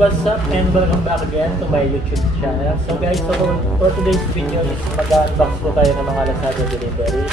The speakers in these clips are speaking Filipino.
what's up and welcome back again to my YouTube channel. So guys, for today's video is mag-unbox ko tayo ng mga Lazada delivery.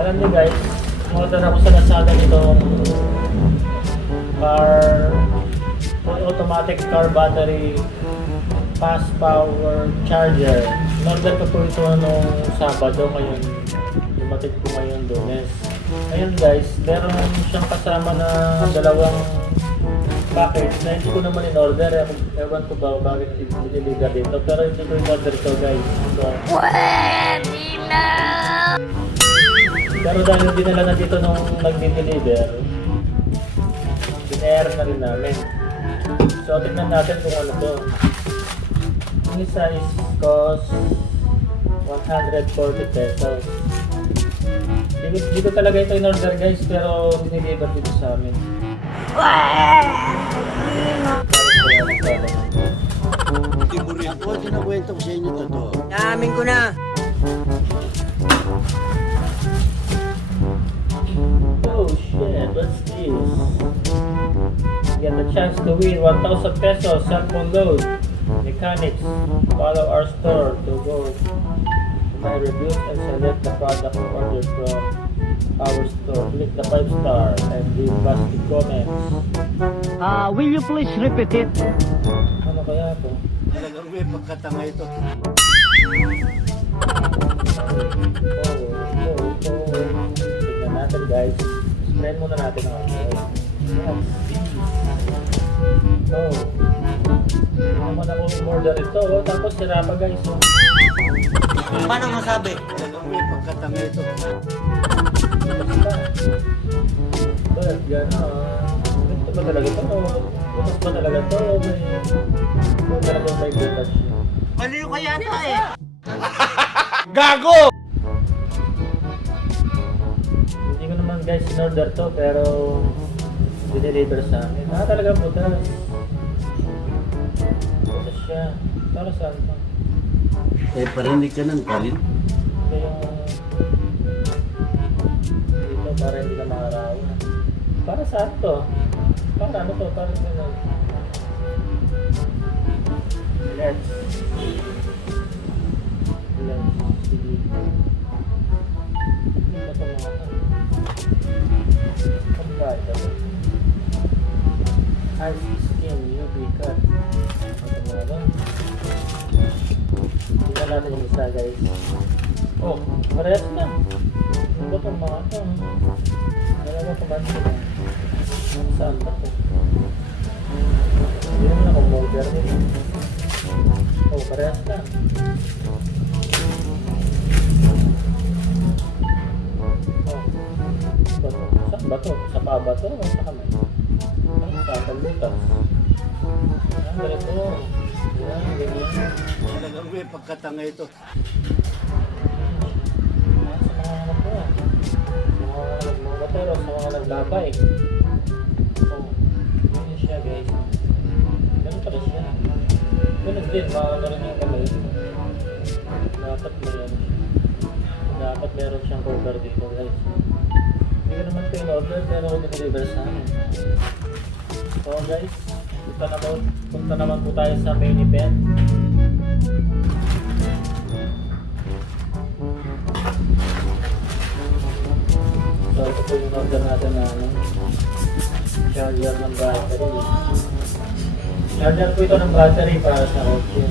Alam niyo guys, order ako sa Lazada nitong automatic car battery fast power charger. In-order ko po ito nung Sabado, ngayon dumating po ngayon Lunes. Ayun guys, meron siyang kasama na dalawang package na hindi ko naman in-order. Ewan ko ba bakit i-deliver dito, pero hindi ko in-order ito guys. So, pero dahil dinala na dito nung nag-deliver, in-air na rin namin. So tingnan natin kung ano to. Yung isa is cost 140 pesos. Hindi ko talaga ito in-order guys, pero diniliver dito sa amin. Ako, kinakwento ko sa inyo totoo. Naamin ko na. Oh shit, what's this? Get a chance to win 1,000 pesos cellphone load. Mechanics, follow our store to go to my reviews and select the product ordered from our store. Click the 5-star and leave positive comments. Will you please repeat it? Ano kaya ito? Talagang may pagkatanga ito. Tignan natin guys. Spread muna natin ang oil. Hindi naman ako order ito. Tapos sira pa guys. Paano masabi? Talagang may pagkatanga ito. But gano'n. Ito ba talaga ito? Bukas ba talaga ito? May talagang may butas siya. Maliw ka yata eh. Gago! Hindi ko naman guys in-order to, pero dineliver sa amin. Talaga butas. Butas siya. Para saan to? Eh, parinig ka ng palit. Ito yung dito para hindi ka makarawan. Para saan to? Para ano to? Para saan? Let's see. Hindi ba ito mga to? Ang ba ito? Ice skin UV cut. Ito mga to. Tingnan natin yung isa guys. Oh, parehas na. Ano ba itong mga ito? Dalawa pa ba sila? Saan ba ito? Hindi naman ako order nito. Oh, parehas na. Oh, saan ba ito? Sa paa ba ito? O sa kamay? Sa paglutas. Ganito. Yan, ganyan. Talagang may pagkatanga ito. Sa mga ano po, sa mga nagmamotero, sa mga naglabay. So, ganyan siya guys. Ganun pala siya. Ganun din, maano rin yung kamay. Dapat may ano siya. Dapat meron siyang cover dito guys. Hindi ko naman ito in-order, pero deliver sa amin. So guys, punta naman po tayo sa main event. So ito po yung order natin na charger ng battery. Charger po ito ng battery para sa audio.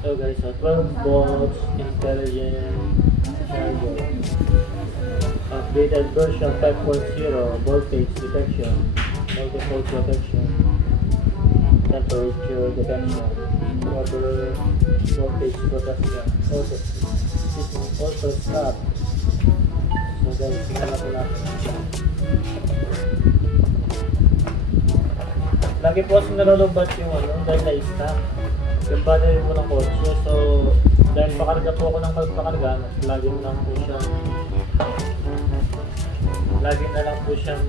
So guys, so 12 volts intelligent charger. Updated version 5.0 voltage detection, multiple protection, temperature detection, water voltage protection, auto stop. So guys, tingnan natin natin. Lagi po kasi nalulubat yung ano, dahil na-stop yung battery mo ng kotse. So dahil pakarga po ako ng pakarga, lagi na lang po siyang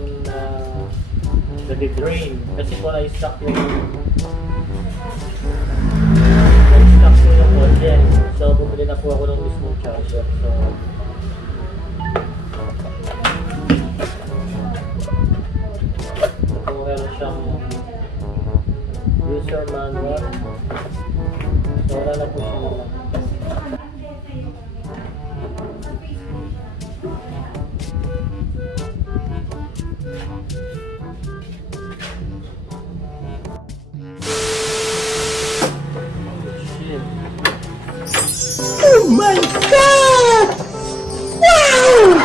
nag-drain. Kasi po na-stuck yung kotse. So, bumili na po ako ng mismong charger. So, kung meron siyang user manual. So, wala na po siya. Oh my God! Wow!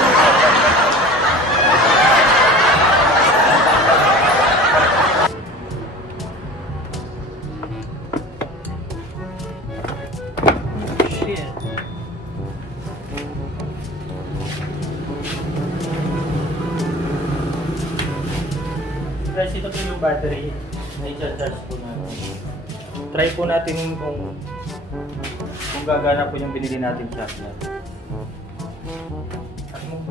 Shit. Guys, ito po yung battery na i-charge po natin. Try po natin kung gagana po yung binili natin charger. At mo.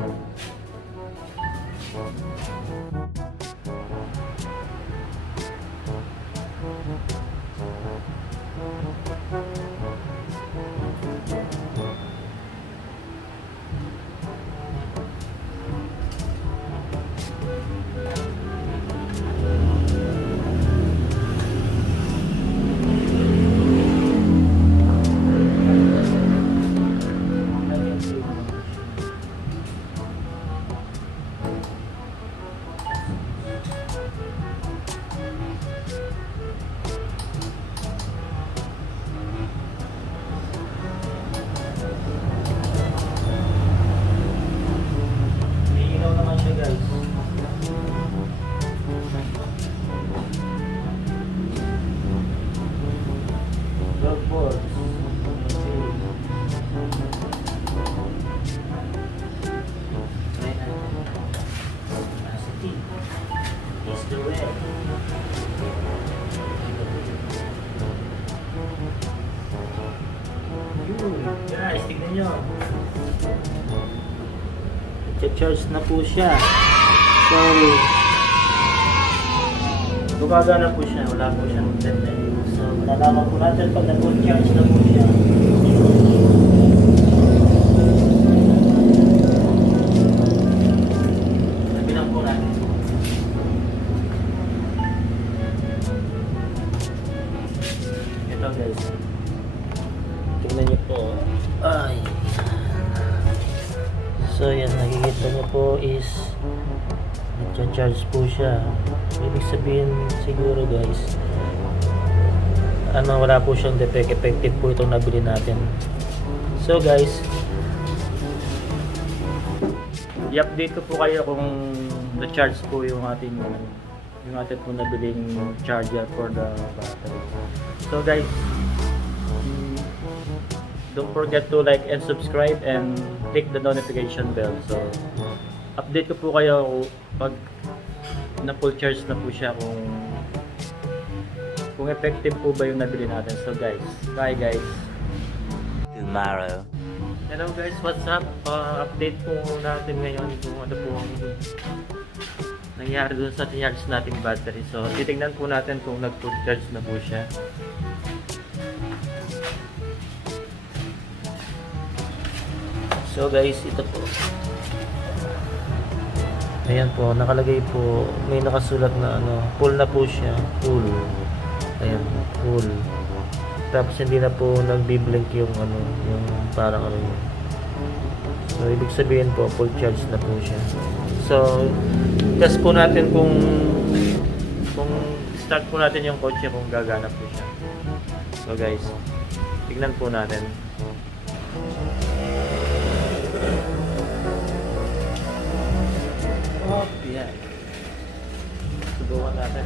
Guys, tignan nyo. Charge na po siya. So, gumagana po siya. Wala po siyang internet. So, malalaman po natin pag nag-full charge na po siya. Sabihan po natin. Ito guys. Tignan nyo po. Ay. So yan, nakikita nyo po is nag-charge po siya. Ibig sabihin siguro guys, wala po siyang defect. Effective po itong nabili natin. So guys, i-update ko po kayo kung na-charge po yung ating po nabiling charger for the battery. So guys, don't forget to like and subscribe and click the notification bell. So, update ko po kayo pag na full charge na po siya kung effective po ba yung nabili natin. So guys, bye guys. Tomorrow. Hello guys, what's up? Update po natin ngayon kung ano po ang nangyari doon sa charge nating battery. So, titingnan po natin kung nag-full charge na po siya. So guys, ito po. Ayan po, nakalagay po, may nakasulat na full na po siya, full. Ayan, full. Tapos hindi na po nagbi-blink yung yung parang yun. So ibig sabihin po, full charge na po siya. So, test po natin kung start po natin yung kotse kung gagana po siya. So guys, tignan po natin. Oh, yeah. Subukan natin.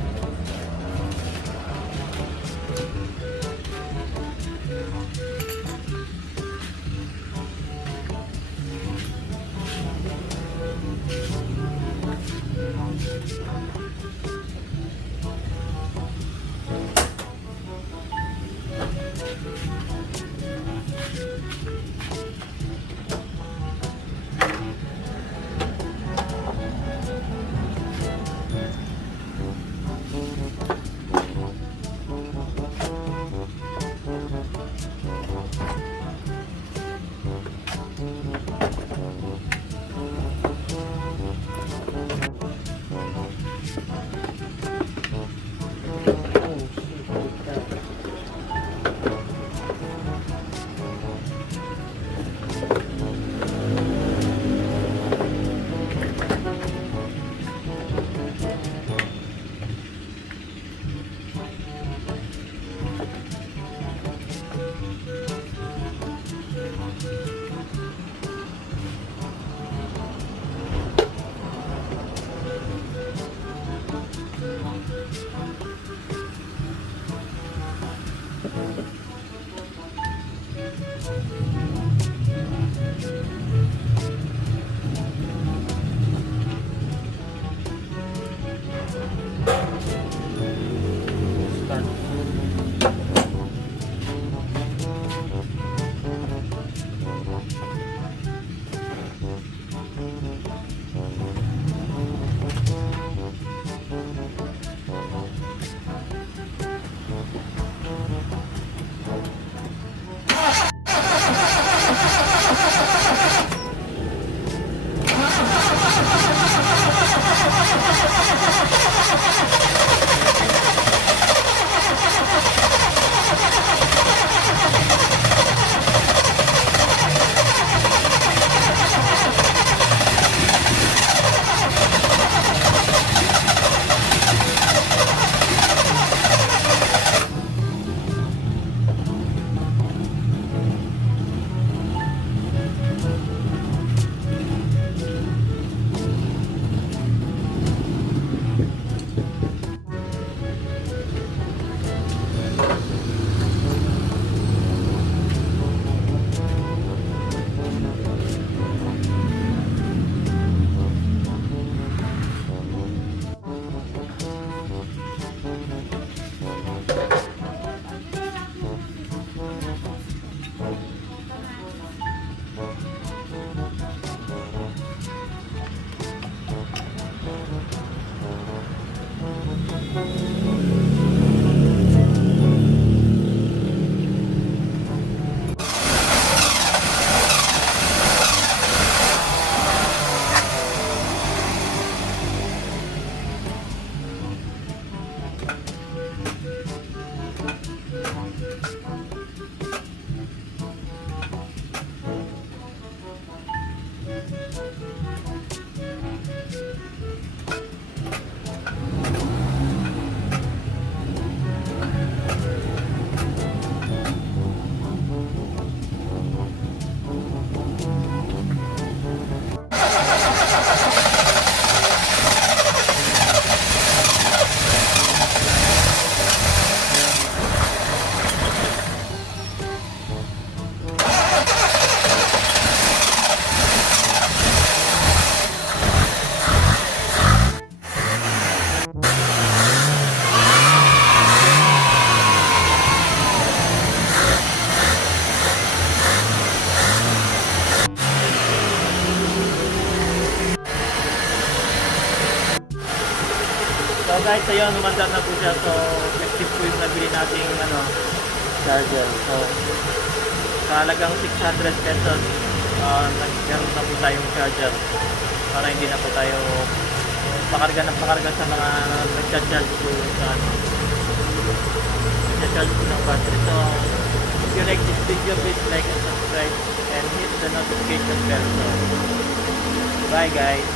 guys, ayun, umandar na po siya. So, effective po yung nabili nating charger. So, sa halagang 600 pesos, nagkaroon na po tayong charger para hindi na po tayo pakarga sa mga nagcha-charge po sa nagcha-charge po ng battery. So, if you like this video, please like and subscribe and hit the notification bell. So, bye guys!